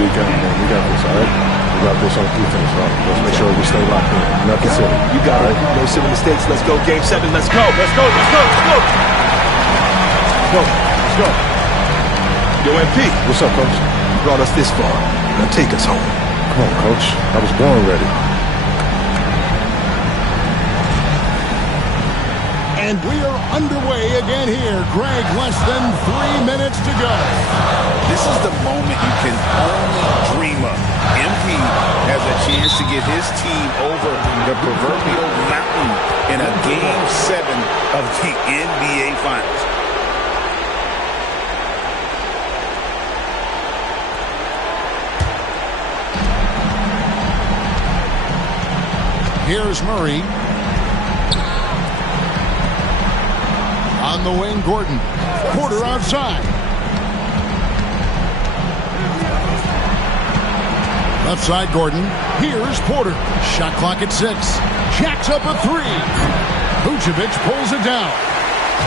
We got this, all right? We got this on defense, all right? Let's make sure we stay locked in. Nothing silly. You got it. No silly mistakes. Let's go. Game 7. Let's go. Let's go. Let's go. Let's go. Let's go. Let's go. Yo, MP. What's up, Coach? You brought us this far. Now take us home. Come on, Coach. I was born ready. And we are underway again here. Greg, less than 3 minutes to go. This is the moment you can only dream of. MP has a chance to get his team over the proverbial mountain in a Game 7 of the NBA Finals. Here's Murray. On the wing, Gordon. Porter outside. Left side, Gordon. Here's Porter. Shot clock at 6. Jacks up a 3. Vucevic pulls it down.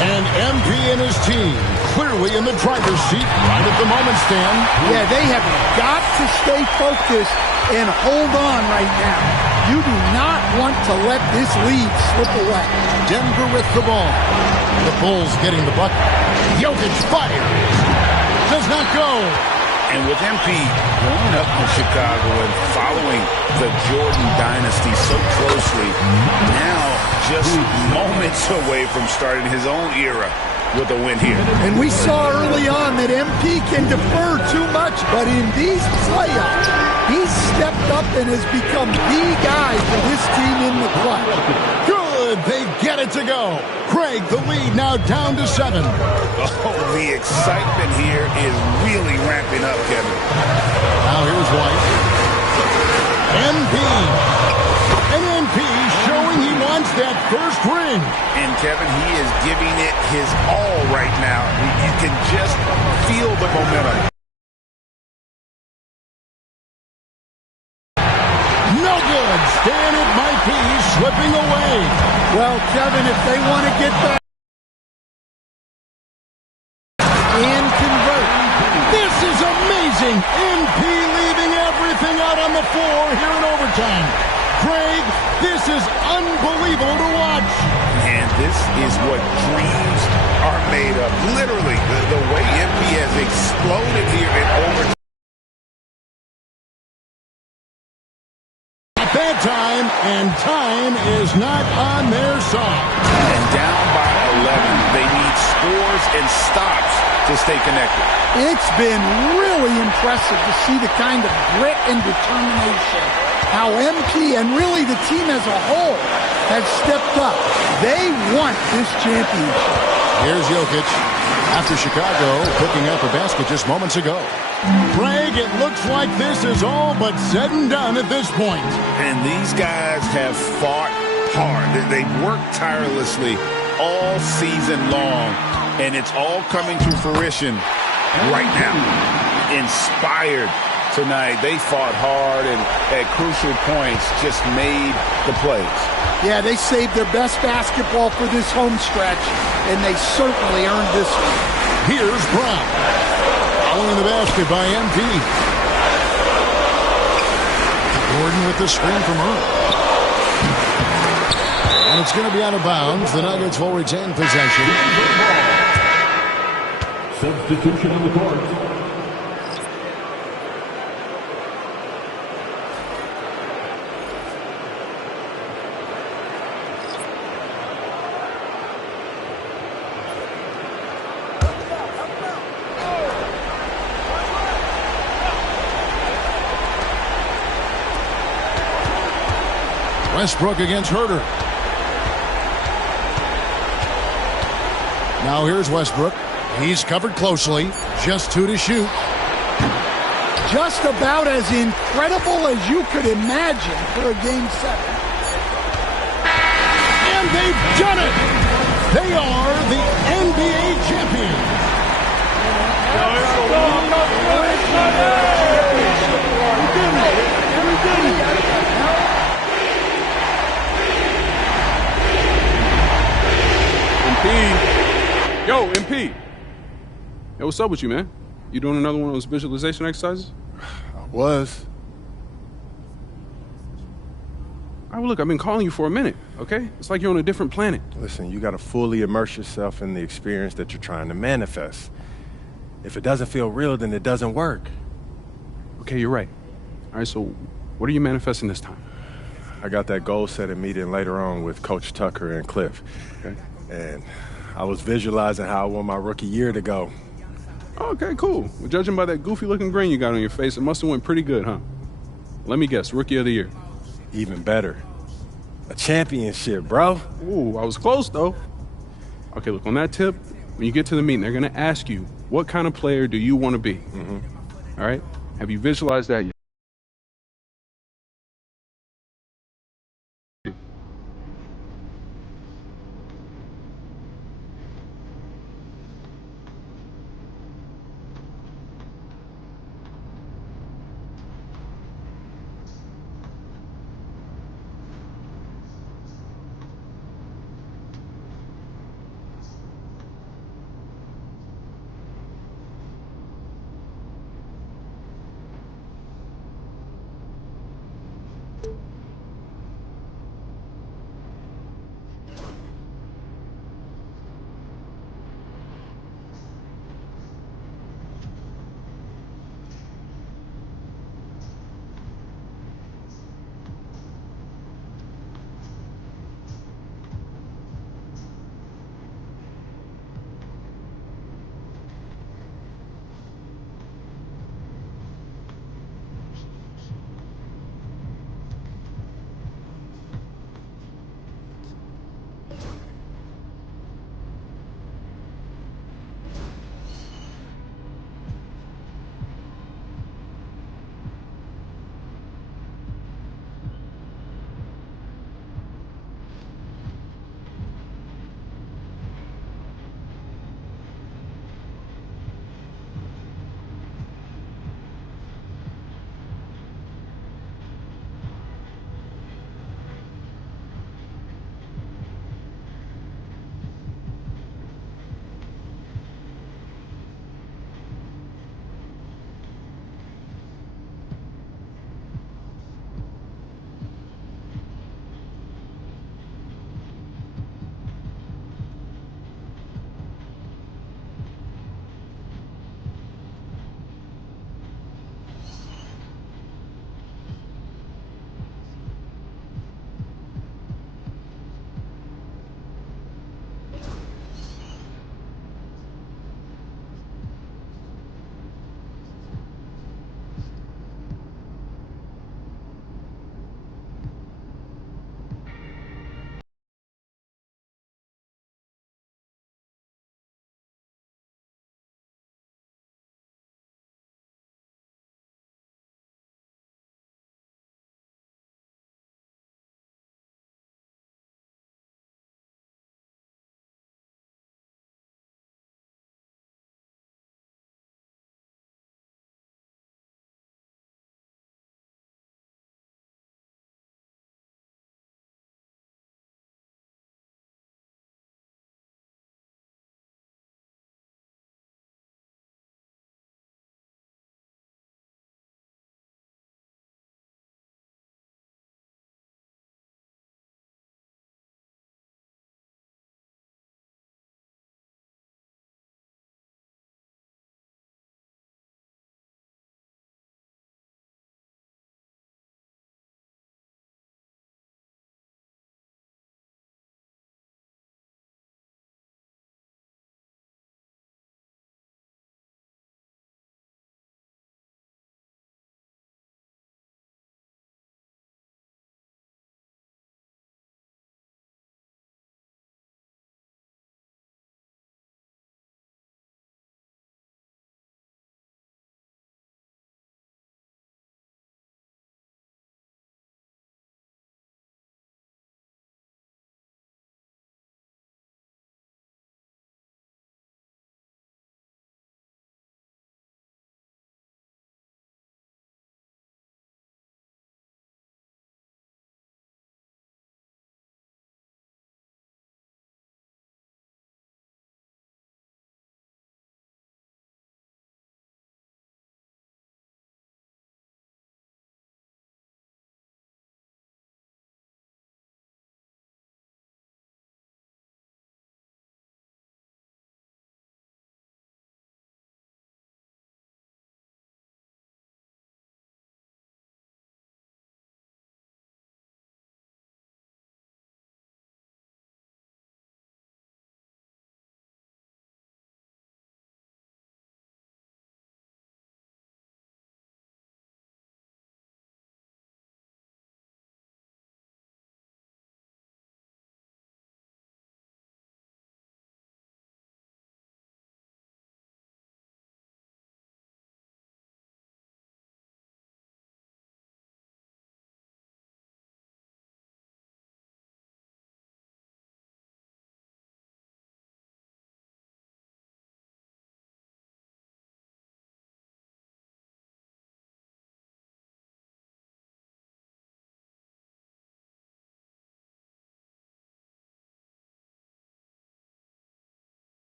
And MP and his team clearly in the driver's seat right at the moment, Stan. Yeah, they have got to stay focused and hold on right now. You do not want to let this lead slip away. Denver with the ball. The Bulls getting the bucket. Jokic fires. Does not go. And with MP growing up in Chicago and following the Jordan dynasty so closely, now just moments away from starting his own era with a win here. And we saw early on that MP can defer too much, but in these playoffs, he's stepped up and has become the guy for this team in the clutch. Good, they get it to go. Craig, the lead now down to 7. Oh, the excitement here is really ramping up, Kevin. Now here's White. MP. And MP showing he wants that first ring. And Kevin, he is giving it his all right now. You can just feel the momentum. No good. Stan, it might be slipping away. Well, Kevin, if they want to get back and convert. This is amazing. MP leaving everything out on the floor here in overtime. Craig, this is unbelievable to watch. And this is what dreams are made of. Literally, the way MP has exploded here in overtime. At that time, and time is not on their side. And down by 11, they need scores and stops to stay connected. It's been really impressive to see the kind of grit and determination how MP and really the team as a whole has stepped up. They want this championship. Here's Jokic after Chicago picking up a basket just moments ago. Craig, it looks like this is all but said and done at this point. And these guys have fought hard. They've worked tirelessly all season long, and it's all coming to fruition right now. Inspired tonight. They fought hard and at crucial points just made the plays. Yeah, they saved their best basketball for this home stretch, and they certainly earned this one. Here's Brown. Following the basket by MP. Gordon with the screen from Earl. And it's going to be out of bounds. The Nuggets will retain possession. Substitution on the court. Westbrook against Herter. Now here's Westbrook. He's covered closely. Just 2 to shoot. Just about as incredible as you could imagine for a Game 7. And they've done it! They are the NBA champions. MP. Yo, MP. Hey, what's up with you, man? You doing another one of those visualization exercises? Was. All right, well, look, I've been calling you for a minute, okay? It's like you're on a different planet. Listen, you got to fully immerse yourself in the experience that you're trying to manifest. If it doesn't feel real, then it doesn't work. Okay, you're right. All right, so what are you manifesting this time? I got that goal-setting meeting later on with Coach Tucker and Cliff. Okay. And I was visualizing how I want my rookie year to go. Okay, cool. Well, judging by that goofy-looking grin you got on your face, it must have went pretty good, huh? Let me guess, Rookie of the Year. Even better. A championship, bro. Ooh, I was close, though. Okay, look, on that tip, when you get to the meeting, they're going to ask you, what kind of player do you want to be? All right? Have you visualized that yet?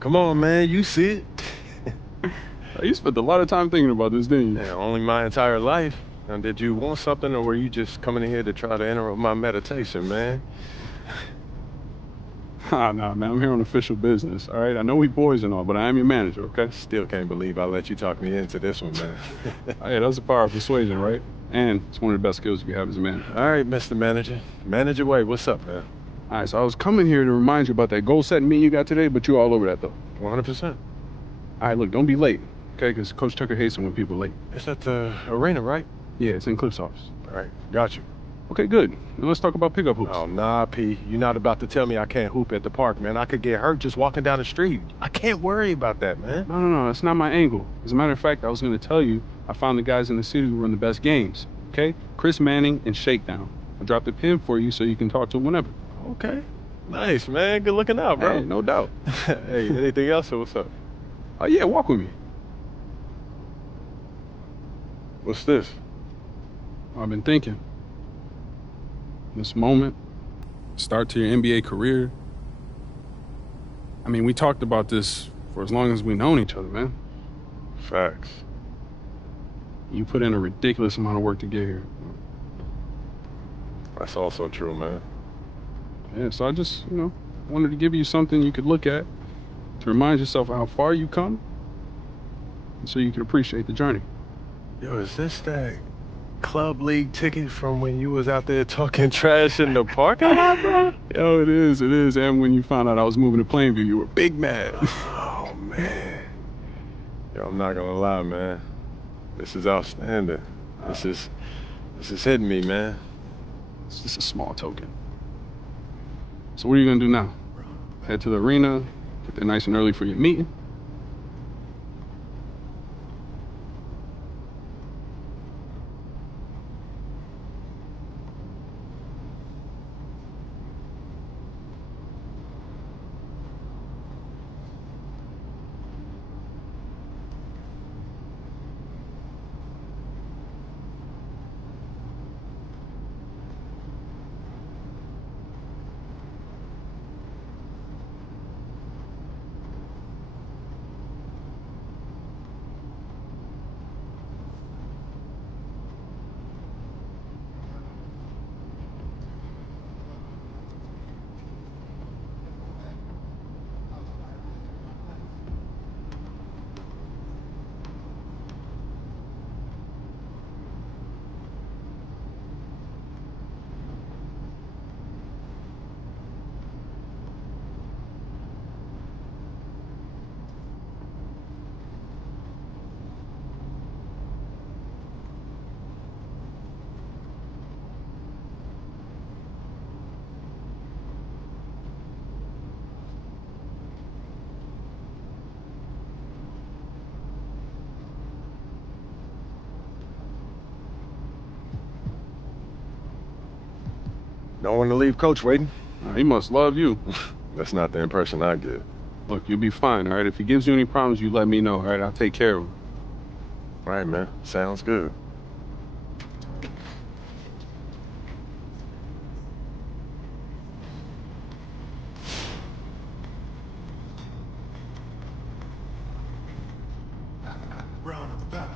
Come on, man. You see it. You spent a lot of time thinking about this, didn't you? Yeah, only my entire life. Now, did you want something, or were you just coming in here to try to interrupt my meditation, man? Nah, man. I'm here on official business, all right? I know we boys and all, but I am your manager, okay? Still can't believe I let you talk me into this one, man. Hey, that's the power of persuasion, right? And it's one of the best skills you have as a manager. All right, Mr. Manager. Manager Wade, what's up, man? All right, so I was coming here to remind you about that goal-setting meeting you got today, but you're all over that, though. 100%. All right, look, don't be late, okay? Because Coach Tucker hates it when people are late. It's at the arena, right? Yeah, it's in Cliff's office. All right, got you. Okay, good. Now let's talk about pickup hoops. Oh, nah, P. You're not about to tell me I can't hoop at the park, man. I could get hurt just walking down the street. I can't worry about that, man. No, that's not my angle. As a matter of fact, I was going to tell you I found the guys in the city who run the best games, okay? Chris Manning and Shakedown. I dropped a pin for you so you can talk to them whenever. Okay. Nice, man. Good looking out, bro. Hey, no doubt. Hey, anything else or what's up? Oh, yeah, walk with me. What's this? I've been thinking. This moment, start to your NBA career. I mean, we talked about this for as long as we've known each other, man. Facts. You put in a ridiculous amount of work to get here. That's also true, man. Yeah, so I just, wanted to give you something you could look at to remind yourself of how far you come and so you can appreciate the journey. Yo, is this that club league ticket from when you was out there talking trash in the parking lot, bro? Yo, it is. And when you found out I was moving to Plainview, you were big mad. Oh, man. Yo, I'm not gonna lie, man. This is outstanding. This is hitting me, man. It's just a small token. So what are you gonna do now? Head to the arena, get there nice and early for your meeting? Don't want to leave Coach waiting. He must love you. That's not the impression I get. Look, you'll be fine, all right? If he gives you any problems, you let me know, all right? I'll take care of him. All right, man. Sounds good. Brown in the back.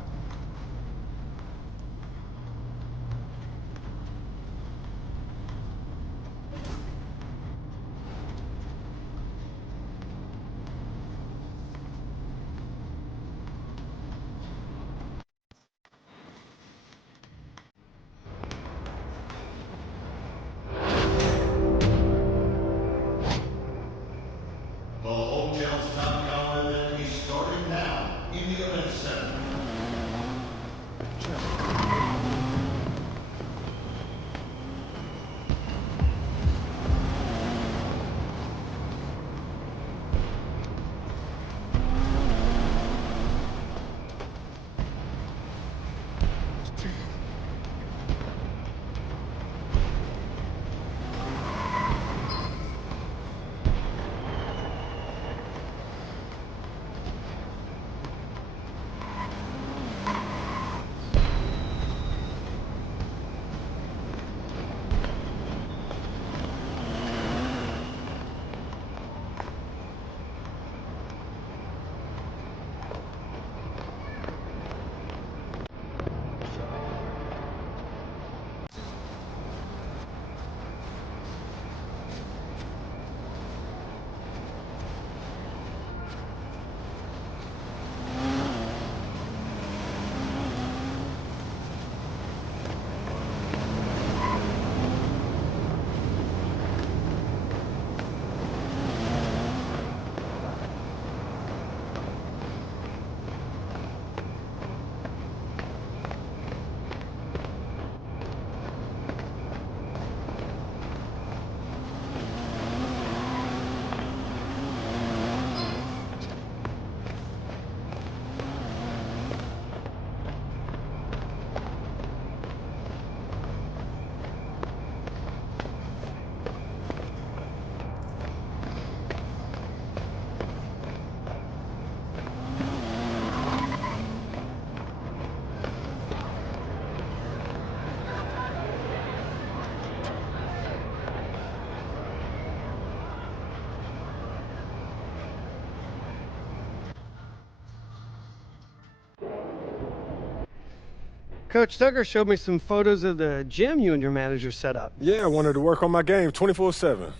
Coach Tucker showed me some photos of the gym you and your manager set up. Yeah, I wanted to work on my game 24/7.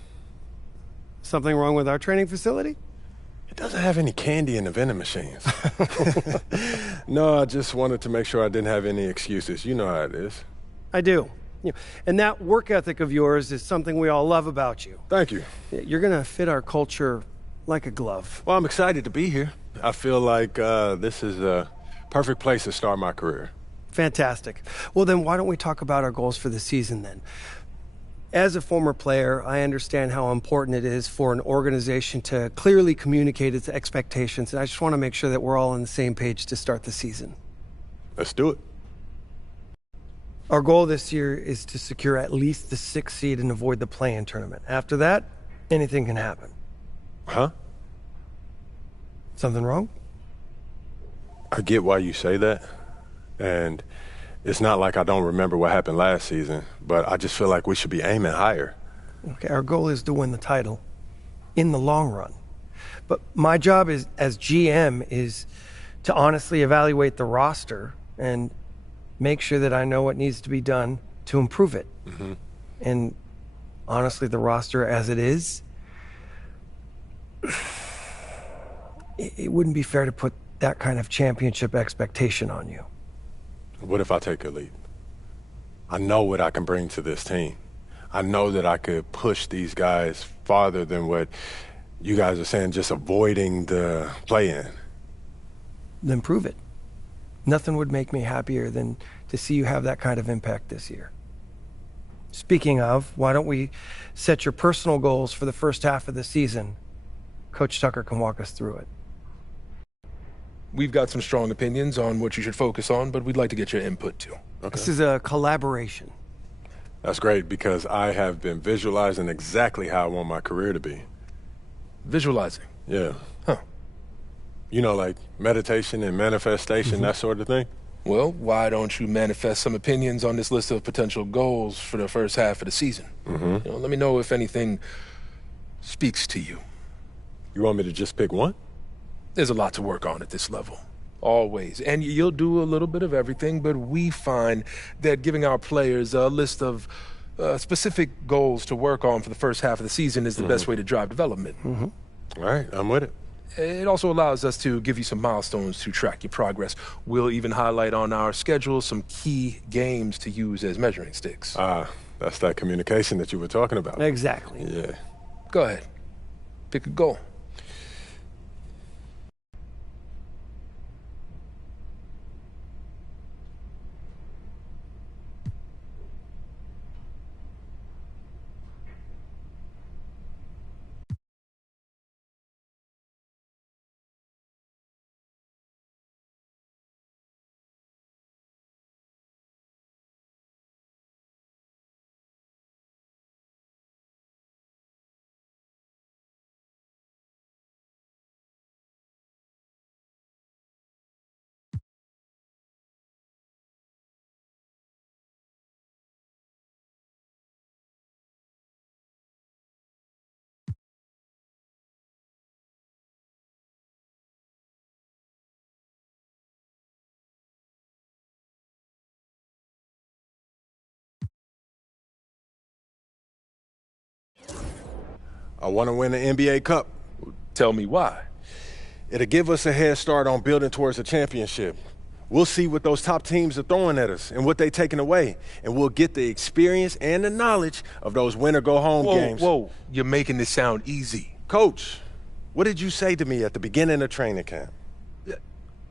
Something wrong with our training facility? It doesn't have any candy in the vending machines. No, I just wanted to make sure I didn't have any excuses. You know how it is. I do. And that work ethic of yours is something we all love about you. Thank you. You're going to fit our culture like a glove. Well, I'm excited to be here. I feel like this is a perfect place to start my career. Fantastic. Well, then why don't we talk about our goals for the season then? As a former player, I understand how important it is for an organization to clearly communicate its expectations, and I just want to make sure that we're all on the same page to start the season. Let's do it. Our goal this year is to secure at least the 6th seed and avoid the play-in tournament. After that, anything can happen. Huh? Something wrong? I get why you say that. And it's not like I don't remember what happened last season, but I just feel like we should be aiming higher. Okay, our goal is to win the title in the long run. But my job as GM is to honestly evaluate the roster and make sure that I know what needs to be done to improve it. Mm-hmm. And honestly, the roster as it is, it wouldn't be fair to put that kind of championship expectation on you. What if I take a leap? I know what I can bring to this team. I know that I could push these guys farther than what you guys are saying, just avoiding the play-in. Then prove it. Nothing would make me happier than to see you have that kind of impact this year. Speaking of, why don't we set your personal goals for the first half of the season? Coach Tucker can walk us through it. We've got some strong opinions on what you should focus on, but we'd like to get your input too. Okay. This is a collaboration. That's great because I have been visualizing exactly how I want my career to be. Visualizing? Yeah. Huh. You know, like meditation and manifestation, that sort of thing? Well, why don't you manifest some opinions on this list of potential goals for the first half of the season? Mm-hmm. Let me know if anything speaks to you. You want me to just pick one? There's a lot to work on at this level, always. And you'll do a little bit of everything, but we find that giving our players a list of specific goals to work on for the first half of the season is the best way to drive development. All right, I'm with it. It also allows us to give you some milestones to track your progress. We'll even highlight on our schedule some key games to use as measuring sticks. That's that communication that you were talking about. Exactly. Yeah. Go ahead. Pick a goal. I want to win the NBA Cup. Tell me why. It'll give us a head start on building towards a championship. We'll see what those top teams are throwing at us and what they're taking away. And we'll get the experience and the knowledge of those winner-go-home games. Whoa, you're making this sound easy. Coach, what did you say to me at the beginning of training camp?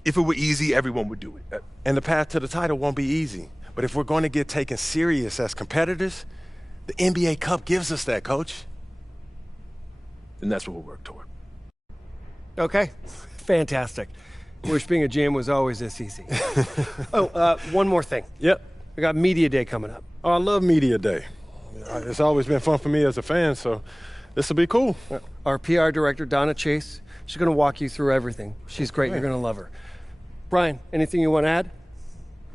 If it were easy, everyone would do it. And the path to the title won't be easy. But if we're going to get taken serious as competitors, the NBA Cup gives us that, Coach. And that's what we'll work toward. Okay, fantastic. Wish being a GM was always this easy. One more thing. Yep. We got Media Day coming up. Oh, I love Media Day. It's always been fun for me as a fan, so this will be cool. Our PR director, Donna Chase, she's going to walk you through everything. She's great. You're going to love her. Brian, anything you want to add?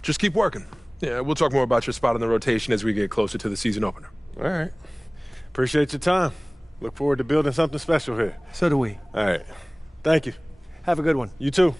Just keep working. Yeah, we'll talk more about your spot in the rotation as we get closer to the season opener. All right. Appreciate your time. Look forward to building something special here. So do we. All right. Thank you. Have a good one. You too.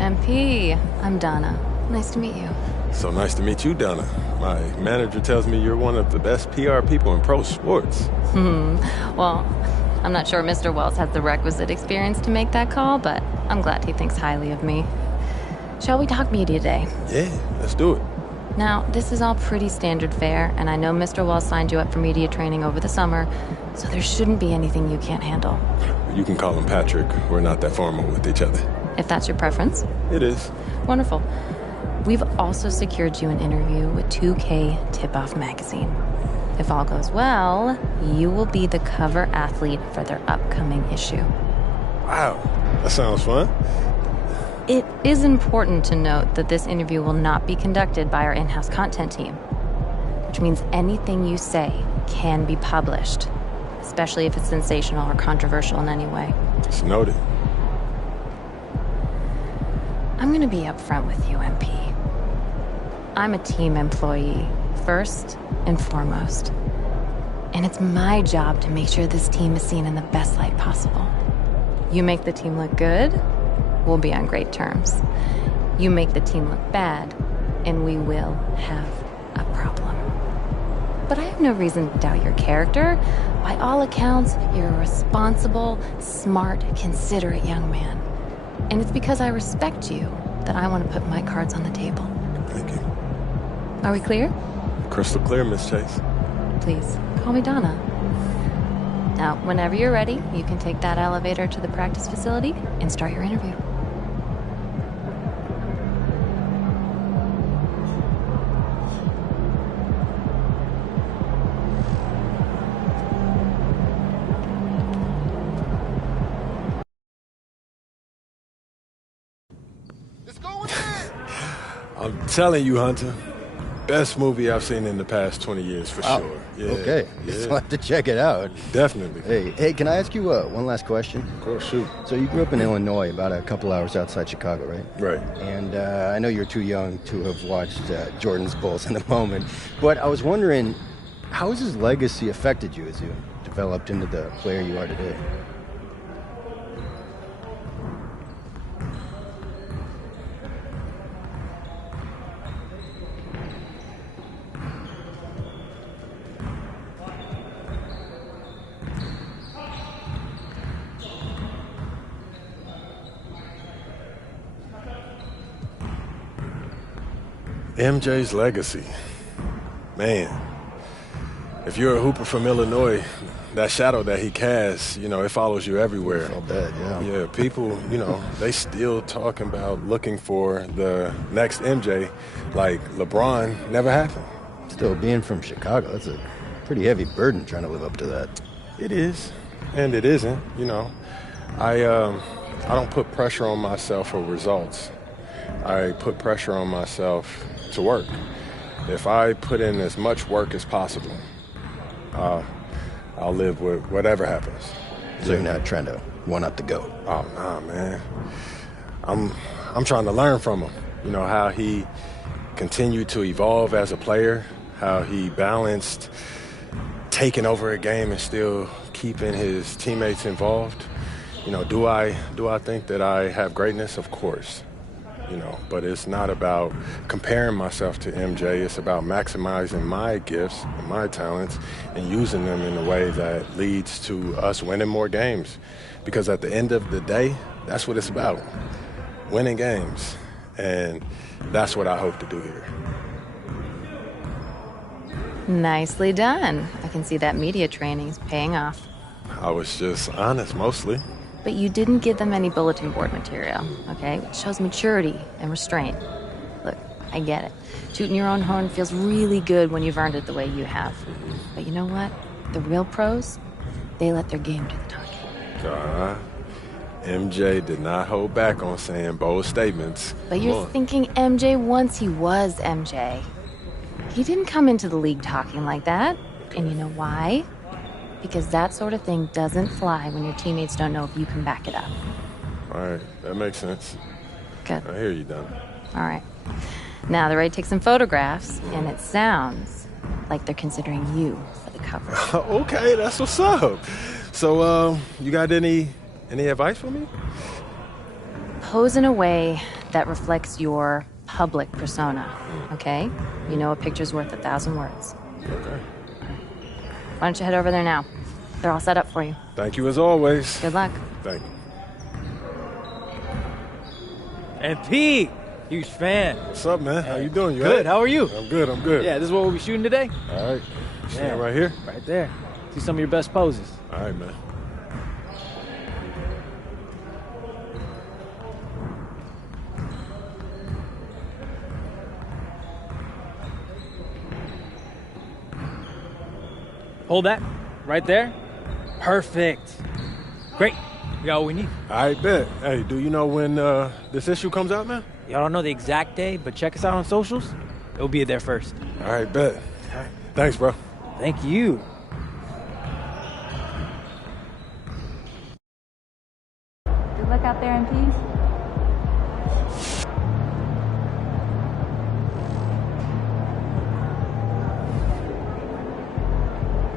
MP, I'm Donna. Nice to meet you. So nice to meet you, Donna. My manager tells me you're one of the best PR people in pro sports. Well, I'm not sure Mr. Wells has the requisite experience to make that call, but I'm glad he thinks highly of me. Shall we talk media day? Yeah, let's do it. Now, this is all pretty standard fare, and I know Mr. Wells signed you up for media training over the summer, so there shouldn't be anything you can't handle. You can call him Patrick. We're not that formal with each other. If that's your preference. It is. Wonderful. We've also secured you an interview with 2K Tip-Off magazine. If all goes well, you will be the cover athlete for their upcoming issue. Wow, that sounds fun. It is important to note that this interview will not be conducted by our in-house content team, which means anything you say can be published, especially if it's sensational or controversial in any way. It's noted. I'm going to be upfront with you, MP. I'm a team employee, first and foremost. And it's my job to make sure this team is seen in the best light possible. You make the team look good, we'll be on great terms. You make the team look bad, and we will have a problem. But I have no reason to doubt your character. By all accounts, you're a responsible, smart, considerate young man. And it's because I respect you that I want to put my cards on the table. Thank you. Are we clear? Crystal clear, Miss Chase. Please, call me Donna. Now, whenever you're ready, you can take that elevator to the practice facility and start your interview. I'm telling you, Hunter, best movie I've seen in the past 20 years for sure. Yeah, okay, so I have to check it out. Definitely. Hey, can I ask you one last question? Of course, shoot. So you grew up in Illinois, about a couple hours outside Chicago, right? Right. And I know you're too young to have watched Jordan's Bulls in the moment, but I was wondering, how has his legacy affected you as you developed into the player you are today? MJ's legacy. Man, if you're a hooper from Illinois, that shadow that he casts, it follows you everywhere. So bad, yeah. Yeah, people, they still talking about looking for the next MJ, like LeBron never happened. Still, being from Chicago, that's a pretty heavy burden trying to live up to that. It is, and it isn't, I don't put pressure on myself for results. I put pressure on myself to work. If I put in as much work as possible, I'll live with whatever happens. So you're not trying to one-up the GOAT? Oh, nah, man. I'm trying to learn from him. How he continued to evolve as a player, how he balanced taking over a game and still keeping his teammates involved. You know, do I think that I have greatness? Of course. You know, but it's not about comparing myself to MJ. It's about maximizing my gifts and my talents and using them in a way that leads to us winning more games. Because at the end of the day, that's what it's about, winning games. And that's what I hope to do here. Nicely done. I can see that media training is paying off. I was just honest, mostly. But you didn't give them any bulletin board material, okay? It shows maturity and restraint. Look, I get it. Tooting your own horn feels really good when you've earned it the way you have. But you know what? The real pros, they let their game do the talking. MJ did not hold back on saying bold statements. But you're thinking MJ once he was MJ. He didn't come into the league talking like that. And you know why? Because that sort of thing doesn't fly when your teammates don't know if you can back it up. All right, that makes sense. Good. I hear you, Don. All right. Now they're ready to take some photographs, and it sounds like they're considering you for the cover. Okay, that's what's up. So, you got any advice for me? Pose in a way that reflects your public persona, okay? You know a picture's worth 1,000 words. Okay. Why don't you head over there now? They're all set up for you. Thank you as always. Good luck. Thank you. MP, huge fan. What's up, man? How you doing? You Good. right? How are you? I'm good. Yeah, this is what we'll be shooting today. All right. Stand right here. Right there. See some of your best poses. All right, man. Hold that. Right there. Perfect. Great. We got what we need. I bet. Hey, do you know when this issue comes out, man? Y'all don't know the exact day, but check us out on socials. It'll be there first. All right, bet. All right. Thanks, bro. Thank you. Good luck out there, MPs.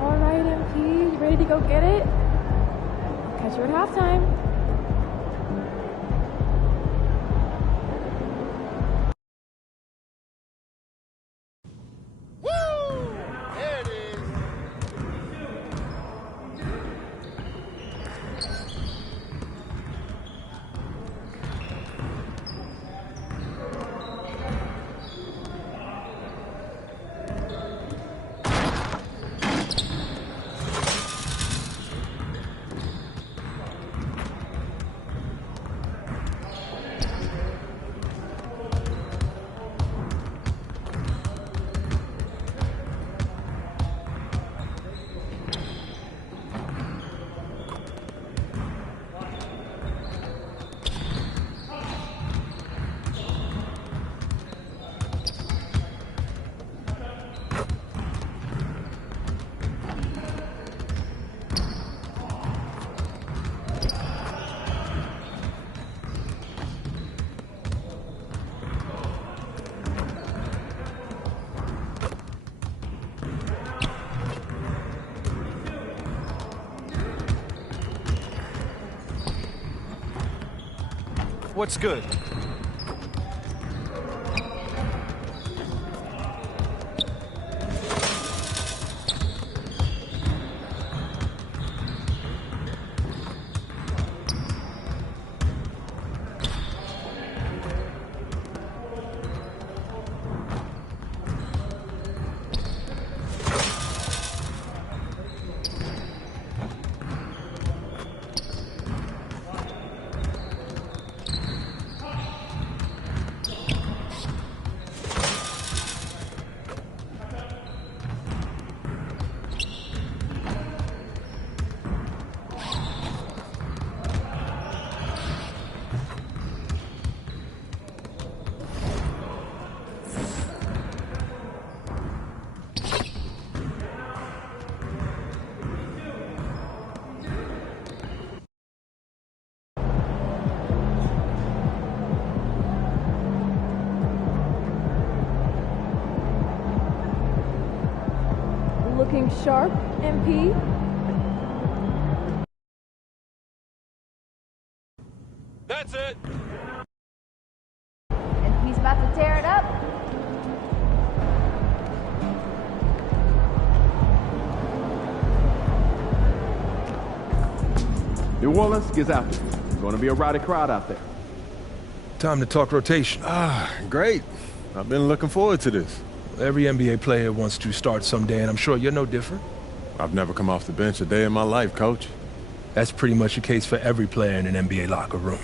All right, MPs, ready to go get it? Catch you at halftime. What's good? looking sharp, MP. That's it. MP's about to tear it up. New Orleans gets after it. It's going to be a rowdy crowd out there. Time to talk rotation. Great. I've been looking forward to this. Every NBA player wants to start someday, and I'm sure you're no different. I've never come off the bench a day in my life, Coach. That's pretty much the case for every player in an NBA locker room,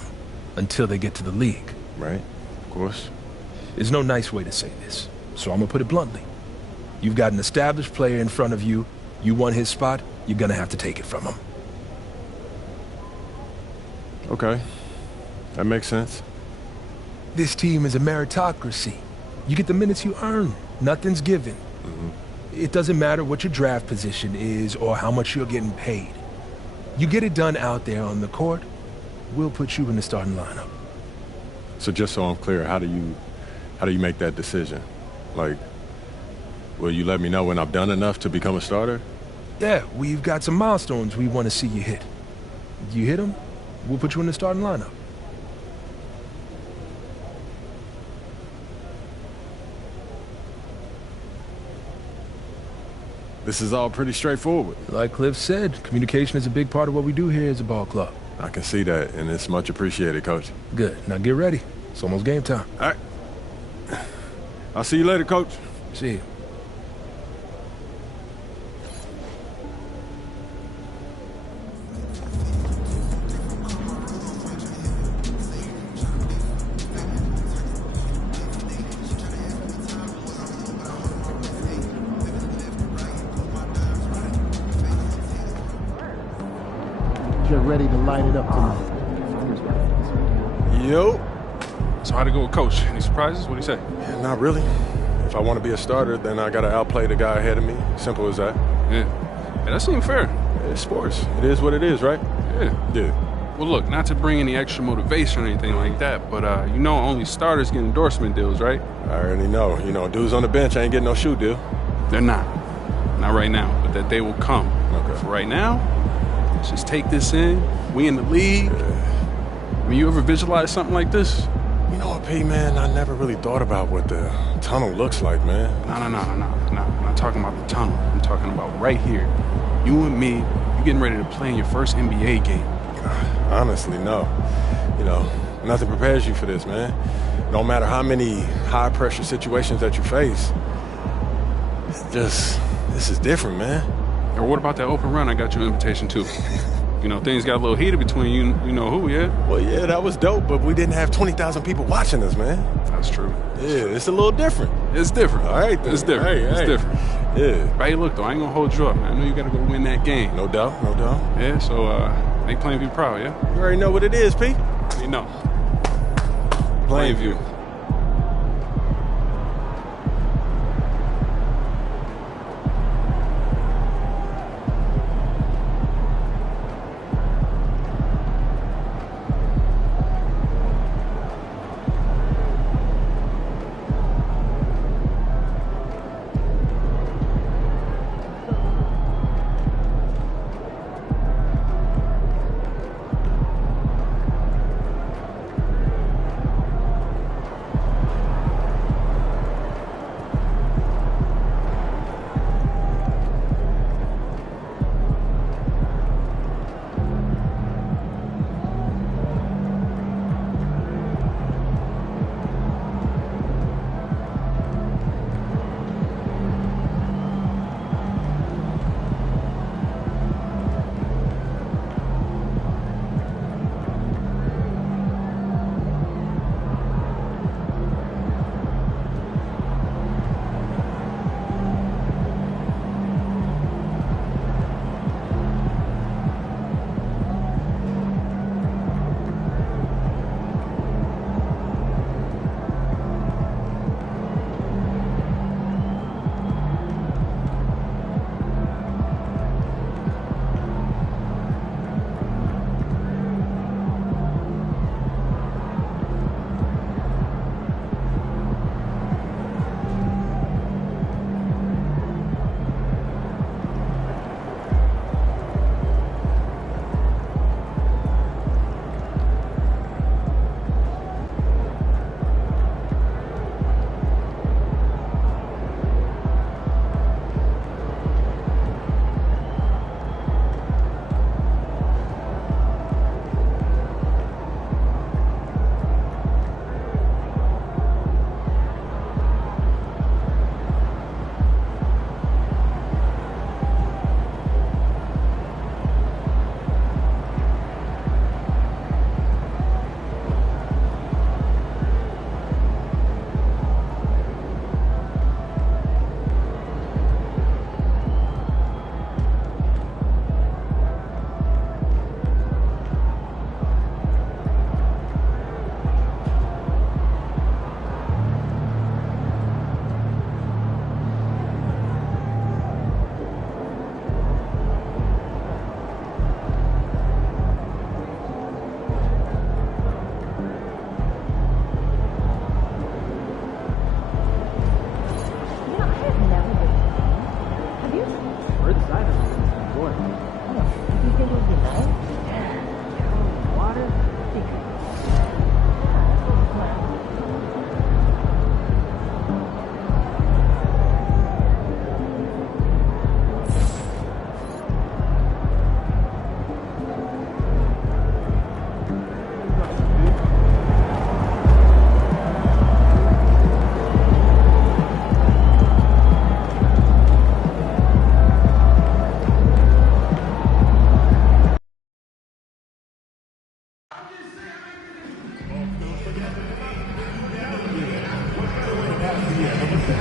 until they get to the league. Right, of course. There's no nice way to say this, so I'm gonna put it bluntly. You've got an established player in front of you. You want his spot, you're gonna have to take it from him. Okay, that makes sense. This team is a meritocracy. You get the minutes you earn. Nothing's given. It doesn't matter what your draft position is or how much you're getting paid. You get it done out there on the court, we'll put you in the starting lineup. So just so I'm clear, how do you make that decision? Like, will you let me know when I've done enough to become a starter? Yeah, we've got some milestones we want to see you hit. You hit them, we'll put you in the starting lineup. This is all pretty straightforward. Like Cliff said, communication is a big part of what we do here as a ball club. I can see that, and it's much appreciated, Coach. Good. Now get ready. It's almost game time. All right. I'll see you later, Coach. See you. You're ready to light it up tonight. Yo. So how'd it go with Coach? Any surprises? What'd he say? Yeah, not really. If I want to be a starter, then I got to outplay the guy ahead of me. Simple as that. Yeah. Hey, that seemed fair. It's sports. It is what it is, right? Yeah. Yeah. Well, look, not to bring any extra motivation or anything like that, but you know only starters get endorsement deals, right? I already know. You know, dudes on the bench ain't getting no shoe deal. They're not. Not right now, but that they will come. Okay. For right now, let's just take this in. We in the league. I mean, you ever visualize something like this? You know what, P, man? I never really thought about what the tunnel looks like, man. No. I'm not talking about the tunnel. I'm talking about right here. You and me, you getting ready to play in your first NBA game. Honestly, no. You know, nothing prepares you for this, man. No matter how many high-pressure situations that you face, this is different, man. Or what about that open run I got you an invitation to? You know, things got a little heated between you know who, yeah? Well, yeah, that was dope, but we didn't have 20,000 people watching us, man. That's true. Yeah, it's a little different. It's different. All right, then. It's different. It's different. Yeah. But hey, look, though, I ain't gonna hold you up, man. I know you gotta go win that game. No doubt, no doubt. Yeah, so, make Plainview proud, yeah? You already know what it is, P. You know. Plainview.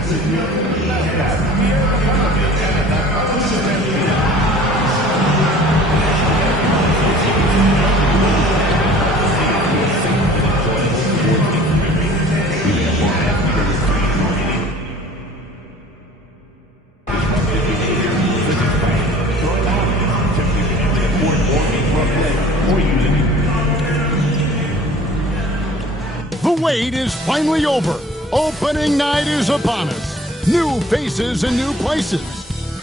The wait is finally over. Opening night is upon us. New faces and new places.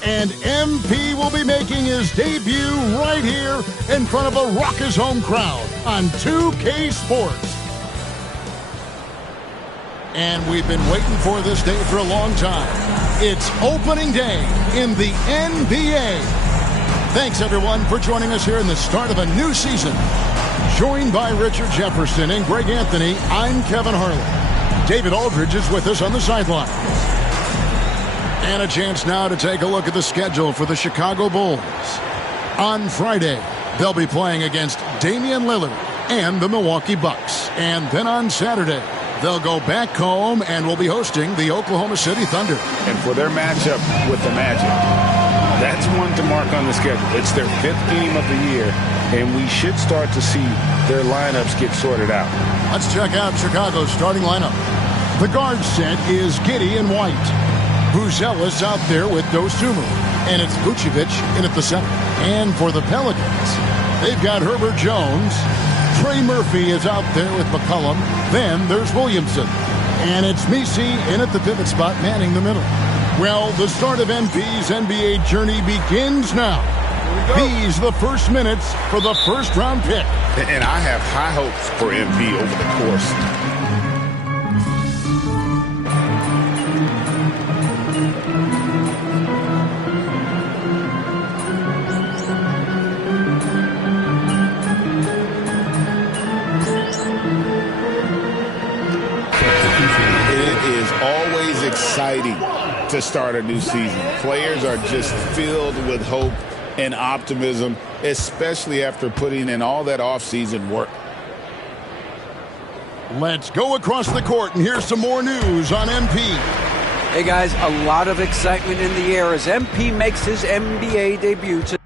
And MP will be making his debut right here in front of a raucous home crowd on 2K Sports. And we've been waiting for this day for a long time. It's opening day in the NBA. Thanks, everyone, for joining us here in the start of a new season. Joined by Richard Jefferson and Greg Anthony, I'm Kevin Harlan. David Aldridge is with us on the sideline. And a chance now to take a look at the schedule for the Chicago Bulls. On Friday, they'll be playing against Damian Lillard and the Milwaukee Bucks. And then on Saturday, they'll go back home and will be hosting the Oklahoma City Thunder. And for their matchup with the Magic, that's one to mark on the schedule. It's their 5th game of the year, and we should start to see their lineups get sorted out. Let's check out Chicago's starting lineup. The guard set is Giddey and White. Buzelis out there with Dosunmu, and it's Vucevic in at the center. And for the Pelicans, they've got Herbert Jones. Trey Murphy is out there with McCollum. Then there's Williamson. And it's Messi in at the pivot spot, manning the middle. Well, the start of MP's NBA journey begins now. These the first minutes for the first-round pick. And I have high hopes for MP over the course. It is always exciting to start a new season. Players are just filled with hope and optimism, especially after putting in all that offseason work. Let's go across the court, and here's some more news on MP. Hey guys, a lot of excitement in the air as MP makes his NBA debut today.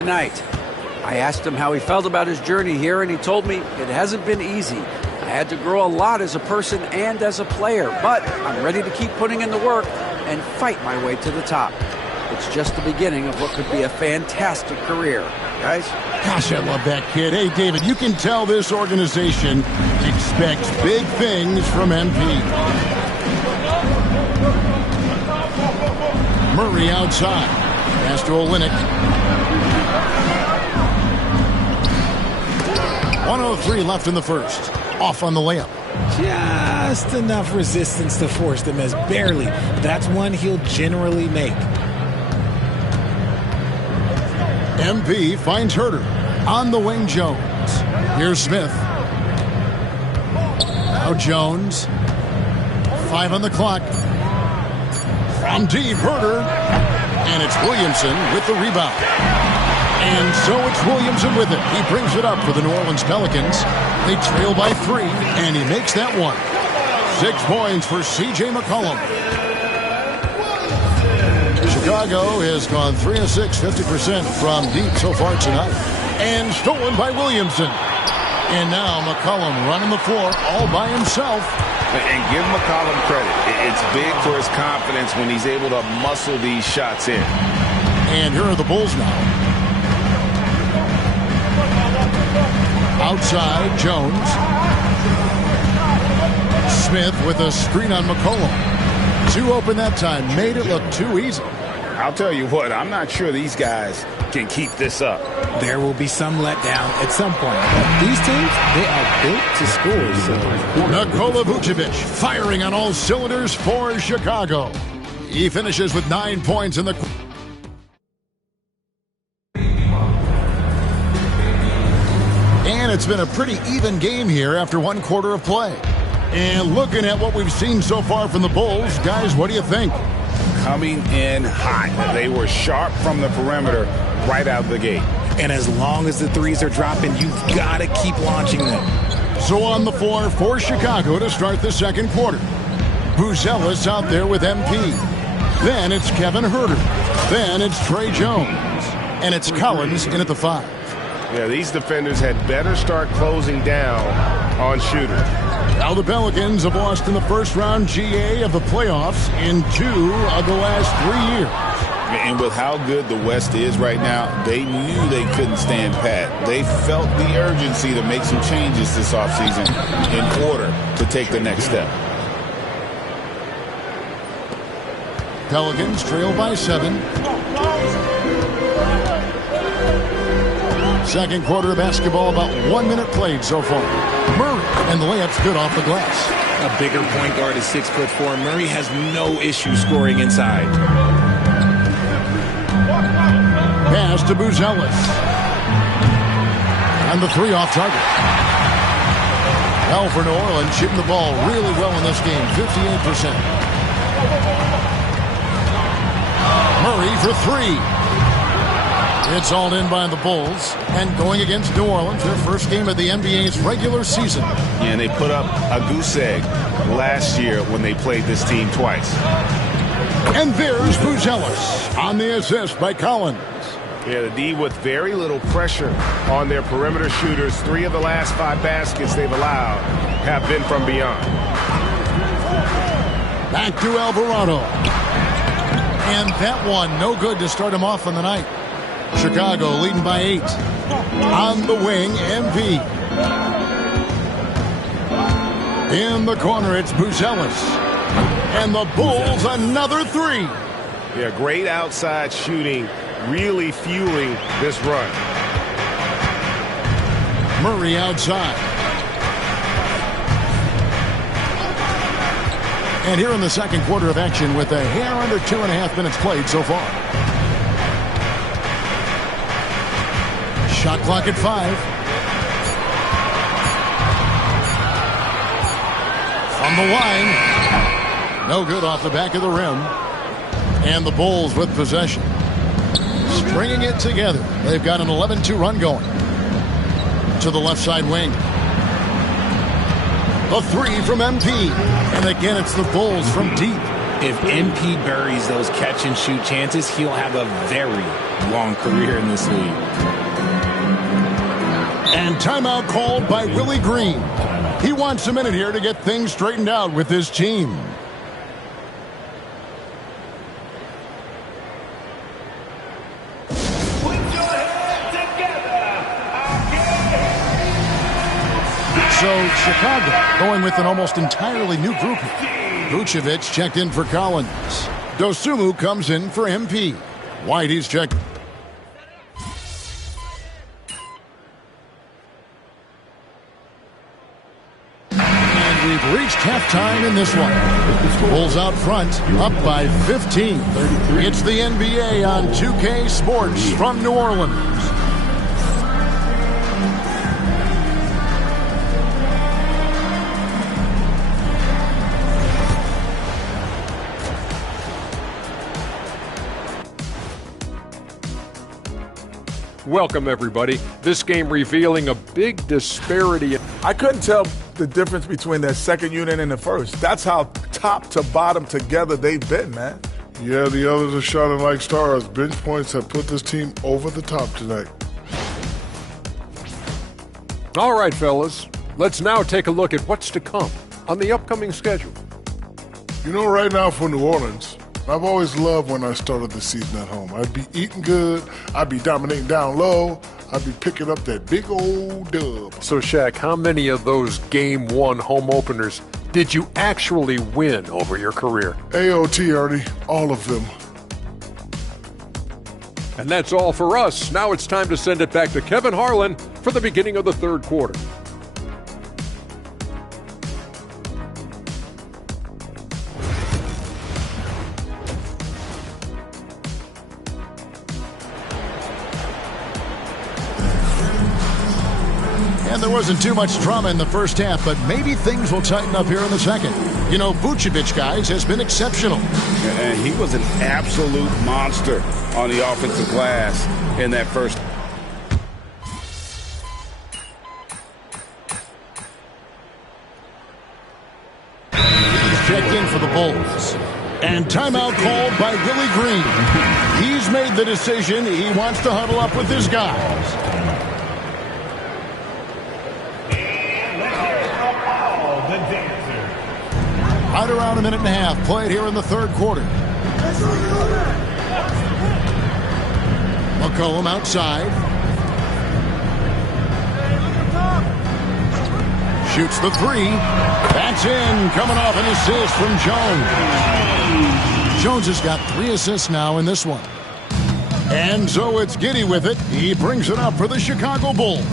Tonight. I asked him how he felt about his journey here, and he told me it hasn't been easy. I had to grow a lot as a person and as a player, but I'm ready to keep putting in the work and fight my way to the top. It's just the beginning of what could be a fantastic career. Guys? Gosh, I love that kid. Hey, David, you can tell this organization expects big things from MP. Murray outside. Pass to Olynyk. 1:03 left in the first. Off on the layup. Just enough resistance to force them as barely. That's one he'll generally make. MP finds Herter. On the wing, Jones. Here's Smith. Now Jones. 5 on the clock. From deep, Herter. And it's Williamson with the rebound. And so it's Williamson with it. He brings it up for the New Orleans Pelicans. They trail by 3, and he makes that one. 6 points for C.J. McCollum. Chicago has gone 3 of 6, 50% from deep so far tonight. And stolen by Williamson. And now McCollum running the floor all by himself. And give McCollum credit. It's big for his confidence when he's able to muscle these shots in. And here are the Bulls now. Outside, Jones. Smith with a screen on McCollum. 2 open that time. Made it look too easy. I'll tell you what, I'm not sure these guys can keep this up. There will be some letdown at some point. But these teams, they are built to score. So. Nikola Vucevic firing on all cylinders for Chicago. He finishes with 9 points in the it's been a pretty even game here after one quarter of play. And looking at what we've seen so far from the Bulls, guys, what do you think? Coming in hot. They were sharp from the perimeter right out of the gate. And as long as the threes are dropping, you've got to keep launching them. So on the floor for Chicago to start the second quarter. Buzelis out there with MP. Then it's Kevin Huerter. Then it's Trey Jones. And it's Collins in at the 5. Yeah, these defenders had better start closing down on shooters. Now the Pelicans have lost in the first round GA of the playoffs in 2 of the last 3 years. And with how good the West is right now, they knew they couldn't stand pat. They felt the urgency to make some changes this offseason in order to take the next step. Pelicans trail by 7. Second quarter of basketball, about 1 minute played so far. Murray, and the layup's good off the glass. A bigger point guard is 6'4". Murray has no issue scoring inside. Pass to Buzelis. And the 3 off target. Well, for New Orleans, shooting the ball really well in this game, 58%. Murray for 3. It's all in by the Bulls. And going against New Orleans, their first game of the NBA's regular season. And they put up a goose egg last year when they played this team twice. And there's Buzelis on the assist by Collins. Yeah, the D with very little pressure on their perimeter shooters. 3 of the last 5 baskets they've allowed have been from beyond. Back to Alvarado. And that one, no good to start him off on the night. Chicago leading by 8. On the wing, MP. In the corner, it's Buzelis. And the Bulls, another 3. Yeah, great outside shooting, really fueling this run. Murray outside. And here in the second quarter of action with a hair under 2.5 minutes played so far. Shot clock at 5. From the line. No good off the back of the rim. And the Bulls with possession. Stringing it together. They've got an 11-2 run going. To the left side wing. A 3 from MP. And again, it's the Bulls from deep. If MP buries those catch-and-shoot chances, he'll have a very long career in this league. And timeout called by Willie Green. He wants a minute here to get things straightened out with his team. So Chicago going with an almost entirely new group. Vucevic checked in for Collins. Dosunmu comes in for MP. Whitey's checked. And we've reached halftime in this one. Bulls out front, up by 15. It's the NBA on 2K Sports from New Orleans. Welcome, everybody. This game revealing a big disparity. I couldn't tell the difference between their second unit and the first. That's how top to bottom together they've been, man. Yeah, the others are shining like stars. Bench points have put this team over the top tonight. All right, fellas. Let's now take a look at what's to come on the upcoming schedule. You know, right now for New Orleans, I've always loved when I started the season at home. I'd be eating good, I'd be dominating down low, I'd be picking up that big old dub. So, Shaq, how many of those Game 1 home openers did you actually win over your career? AOT, Ernie, all of them. And that's all for us. Now it's time to send it back to Kevin Harlan for the beginning of the third quarter. there wasn't too much drama in the first half, but maybe things will tighten up here in the second. You know, Vucevic, guys, has been exceptional. And he was an absolute monster on the offensive glass in that first. Checked in for the Bulls. And timeout called by Willie Green. He's made the decision. He wants to huddle up with his guys. Right around a minute and a half played here in the third quarter. McCollum outside. Shoots the three. That's in. Coming off an assist from Jones. Jones has got 3 assists now in this one. And so it's Giddey with it. He brings it up for the Chicago Bulls.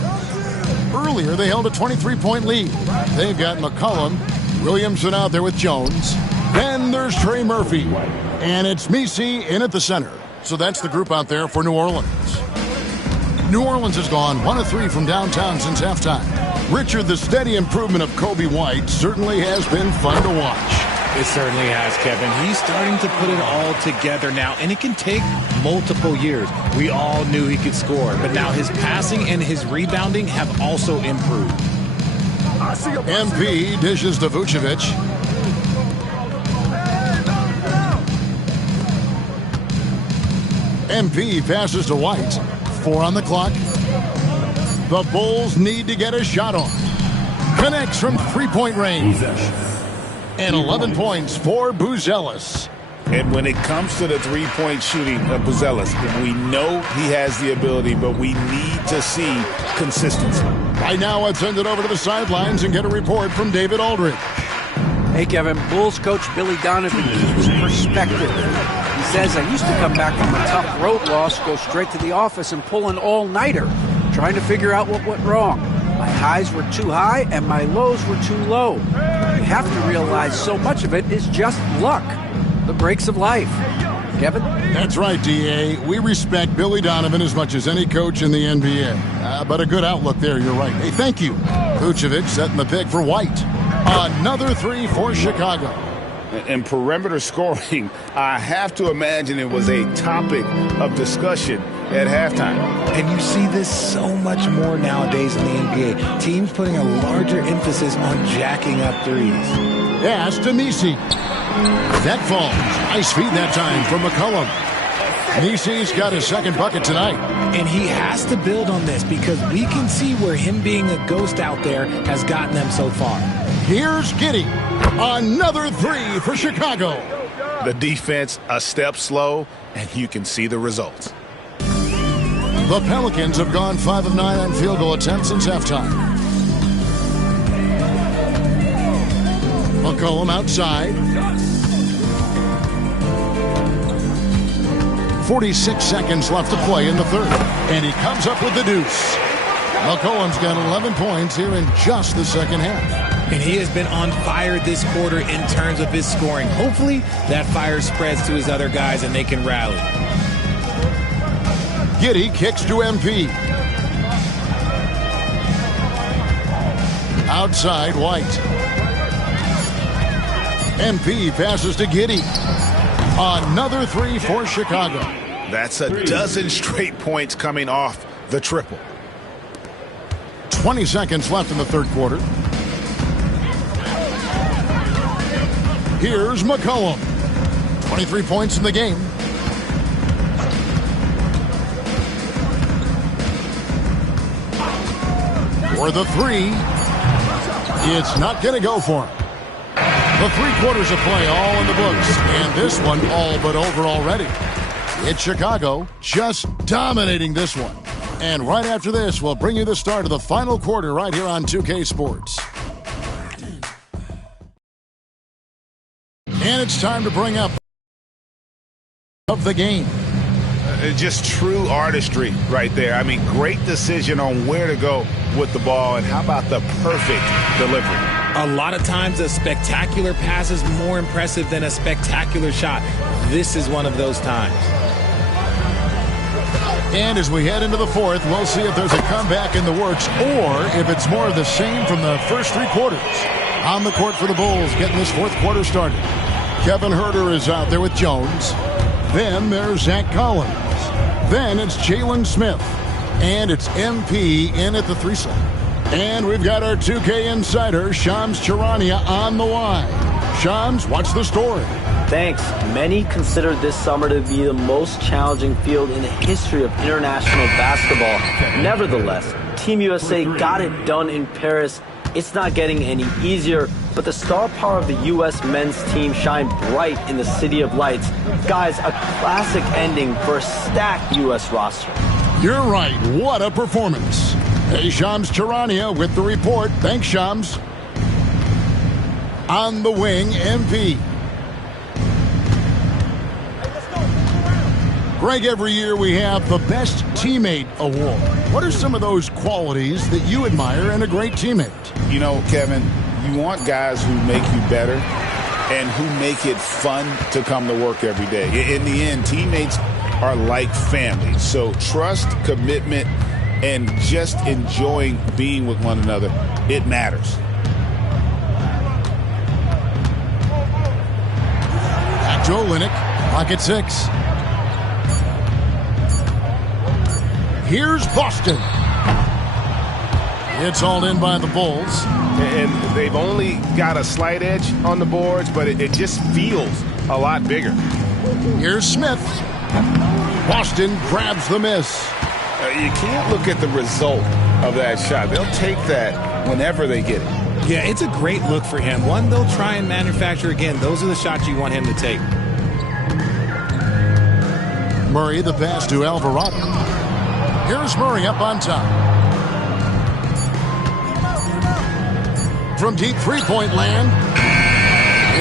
Earlier, they held a 23-point lead. They've got McCollum, Williamson out there with Jones. Then there's Trey Murphy. And it's Messi in at the center. So that's the group out there for New Orleans. New Orleans has gone 1 of 3 from downtown since halftime. Richard, the steady improvement of Kobe White certainly has been fun to watch. It certainly has, Kevin. He's starting to put it all together now, and it can take multiple years. We all knew he could score, but now his passing and his rebounding have also improved. MP dishes to Vucevic. MP passes to White. 4 on the clock. The Bulls need to get a shot on. Connects from three-point range. And 11 points for Buzelis. And when it comes to the three-point shooting of Buzelis, we know he has the ability, but we need to see consistency. Right now, let's send it over to the sidelines and get a report from David Aldridge. Hey, Kevin, Bulls coach Billy Donovan keeps perspective. He says, I used to come back from a tough road loss, go straight to the office and pull an all-nighter, trying to figure out what went wrong. My highs were too high and my lows were too low. You have to realize so much of it is just luck. The breaks of life. Kevin? That's right, D.A. We respect Billy Donovan as much as any coach in the NBA. But a good outlook there, you're right. Hey, thank you. Vucevic setting the pick for White. Another 3 for Chicago. In perimeter scoring, I have to imagine it was a topic of discussion at halftime. And you see this so much more nowadays in the NBA. Teams putting a larger emphasis on jacking up threes. Pass to Messi. That falls. Nice feed that time from McCollum. Messi's got his second bucket tonight. And he has to build on this because we can see where him being a ghost out there has gotten them so far. Here's Giddey. Another 3 for Chicago. The defense a step slow, and you can see the results. The Pelicans have gone 5 of 9 on field goal attempts since halftime. McCollum outside. 46 seconds left to play in the third. And he comes up with the deuce. McCollum's got 11 points here in just the second half. And he has been on fire this quarter in terms of his scoring. Hopefully that fire spreads to his other guys and they can rally. Giddey kicks to MP. Outside, White. MP passes to Giddey. Another 3 for Chicago. That's a dozen straight points coming off the triple. 20 seconds left in the third quarter. Here's McCollum. 23 points in the game. For the 3. It's not going to go for him. The 3 quarters of play all in the books. And this one all but over already. It's Chicago just dominating this one. And right after this, we'll bring you the start of the final quarter right here on 2K Sports. And it's time to bring up of the game. Just true artistry right there. I mean, great decision on where to go with the ball, and how about the perfect delivery? A lot of times a spectacular pass is more impressive than a spectacular shot. This is one of those times. And as we head into the fourth, we'll see if there's a comeback in the works or if it's more of the same from the first three quarters. On the court for the Bulls, getting this fourth quarter started. Kevin Huerter is out there with Jones. Then there's Zach Collins. Then it's Jalen Smith. And it's MP in at the three-slot. And we've got our 2K insider, Shams Charania, on the line. Shams, what's the story? Thanks. Many consider this summer to be the most challenging field in the history of international basketball. Nevertheless, Team USA got it done in Paris. It's not getting any easier, but the star power of the U.S. men's team shined bright in the City of Lights. Guys, a classic ending for a stacked U.S. roster. You're right. What a performance. Hey, Shams Charania with the report. Thanks, Shams. On the wing, MP. Greg, every year we have the Best Teammate Award. What are some of those qualities that you admire in a great teammate? You know, Kevin, you want guys who make you better and who make it fun to come to work every day. In the end, teammates are like family. So trust, commitment, and just enjoying being with one another, it matters. Back to Olynyk, pocket 6. Here's Boston. It's all in by the Bulls. And they've only got a slight edge on the boards, but it just feels a lot bigger. Here's Smith. Boston grabs the miss. You can't look at the result of that shot. They'll take that whenever they get it. Yeah, it's a great look for him. One they'll try and manufacture again. Those are the shots you want him to take. Murray, the pass to Alvarado. Here's Murray up on top. From deep three-point land,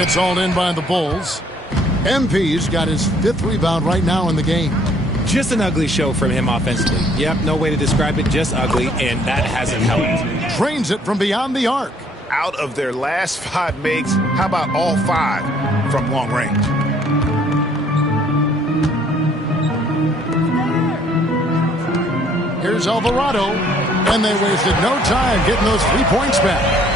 it's all in by the Bulls. MP's got his 5th rebound right now in the game. Just an ugly show from him offensively. Yep, no way to describe it, just ugly, and that hasn't helped. Trains it from beyond the arc. Out of their last 5 makes, how about all 5 from long range? Here's Alvarado, and they wasted no time getting those 3 points back.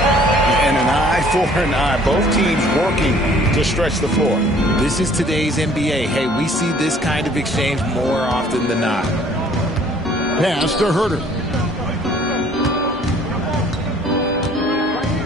And an eye for an eye. Both teams working to stretch the floor. This is today's NBA. Hey, we see this kind of exchange more often than not. Pass to Huerter.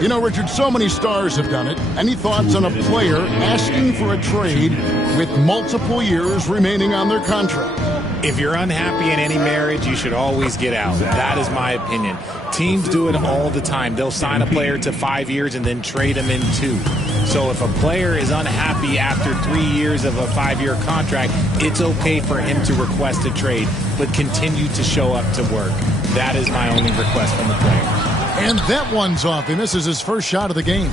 You know, Richard, so many stars have done it. Any thoughts on a player asking for a trade with multiple years remaining on their contract? If you're unhappy in any marriage, you should always get out. That is my opinion. Teams do it all the time. They'll sign a player to 5 years and then trade him in 2. So if a player is unhappy after 3 years of a 5-year contract, it's okay for him to request a trade, but continue to show up to work. That is my only request from the player. And that one's off. He misses his first shot of the game.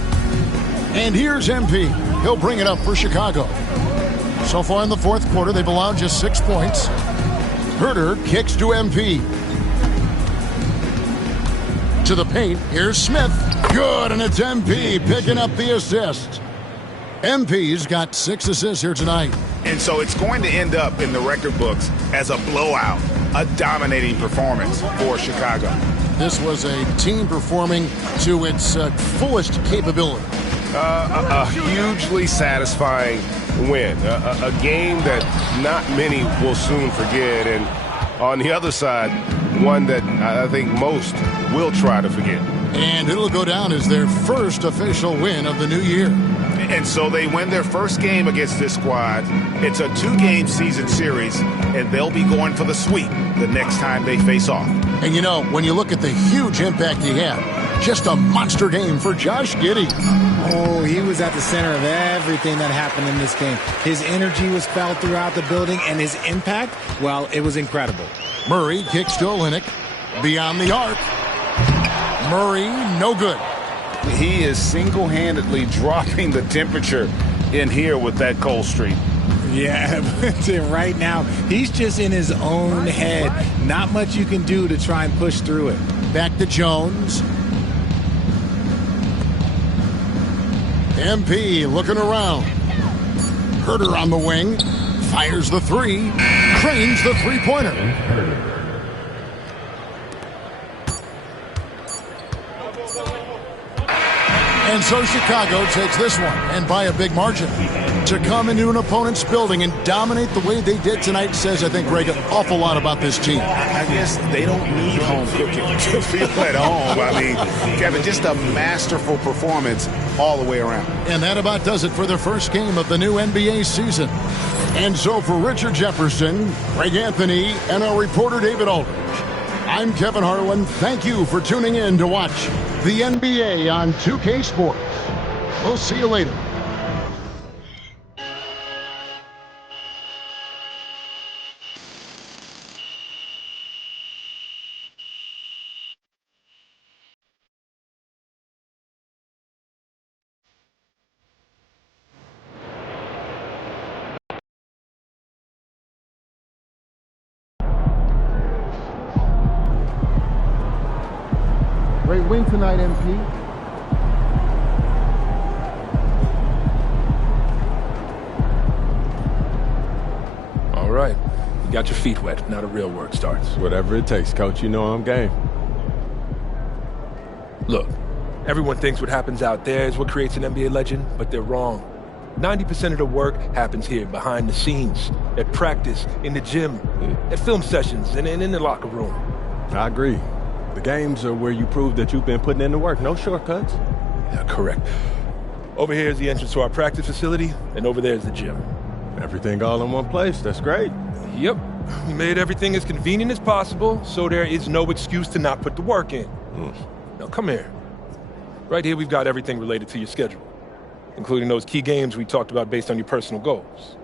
And here's MP. He'll bring it up for Chicago. So far in the fourth quarter, they've allowed just 6 points. Huerter kicks to MP. To the paint, here's Smith. Good, and it's MP picking up the assist. MP's got 6 assists here tonight. And so it's going to end up in the record books as a blowout, a dominating performance for Chicago. This was a team performing to its fullest capability. A hugely satisfying win. A game that not many will soon forget. And on the other side, one that I think most will try to forget. And it'll go down as their first official win of the new year. And so they win their first game against this squad. It's a 2-game season series, and they'll be going for the sweep the next time they face off. And you know, when you look at the huge impact he had, just a monster game for Josh Giddey. Oh, he was at the center of everything that happened in this game. His energy was felt throughout the building, and his impact, well, it was incredible. Murray kicks to Olynyk. Beyond the arc. Murray, no good. He is single-handedly dropping the temperature in here with that cold streak. Yeah, right now, he's just in his own head. Not much you can do to try and push through it. Back to Jones. MP looking around. Huerter on the wing. Fires the three. Cranes the three-pointer. And so Chicago takes this one, and by a big margin. To come into an opponent's building and dominate the way they did tonight says, I think, Greg, an awful lot about this team. I guess they don't need home cooking to feel at home. I mean, Kevin, just a masterful performance all the way around. And that about does it for the first game of the new NBA season. And so for Richard Jefferson, Greg Anthony, and our reporter David Aldridge, I'm Kevin Harlan. Thank you for tuning in to watch the NBA on 2K Sports. We'll see you later. Great win tonight, MP. All right. You got your feet wet. Now the real work starts. Whatever it takes, Coach. You know I'm game. Look, everyone thinks what happens out there is what creates an NBA legend, but they're wrong. 90% of the work happens here, behind the scenes, at practice, in the gym, at film sessions, and in the locker room. I agree. The games are where you prove that you've been putting in the work. No shortcuts. Yeah, correct. Over here is the entrance to our practice facility, and over there is the gym. Everything all in one place. That's great. Yep. We made everything as convenient as possible, so there is no excuse to not put the work in. Now, come here. Right here, we've got everything related to your schedule, including those key games we talked about based on your personal goals.